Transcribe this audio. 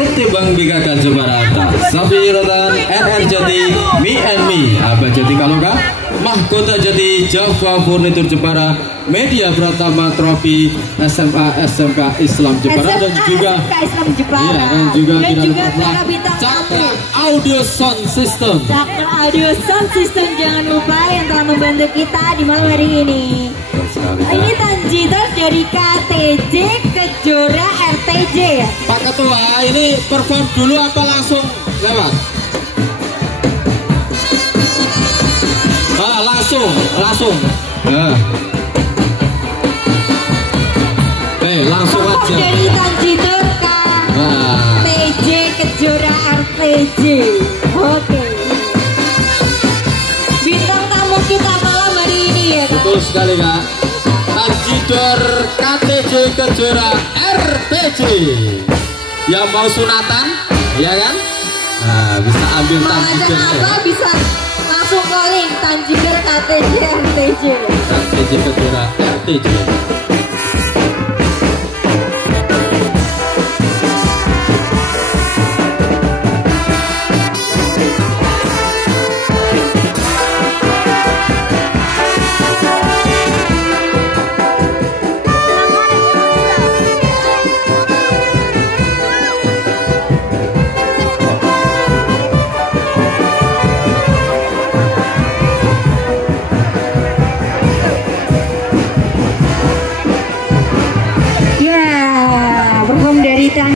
PT Bank BKK Jakarta, Sapi Rotan, RR Jati, Me and Me, Abah Jati Kaloka, Mahkota Jati, Java Furnitur Jepara, Media Pratama Trofi, SMA SMK Islam Jepara, dan juga tidak lupa Cakra Audio Sound System. Cakra Audio Sound System, jangan lupa yang telah membantu kita di malam hari ini. Ini Tanjidor dari KTJ Kejora RTJ ya. Pak Ketua, ini perform dulu apa langsung lewat? Langsung. Nah. Langsung aja. Dari Tanjidor KTJ Kejora RTJ. Oke. Bintang tamu kita malam hari ini ya Kak. Betul sekali Kak. Tanjidor KTJ Kejora RTJ. Yang mau sunatan, ya kan? Nah, bisa ambil Tanjidor. Apa bisa langsung calling Tanjidor KTJ RTJ. KTJ Kejora RTJ.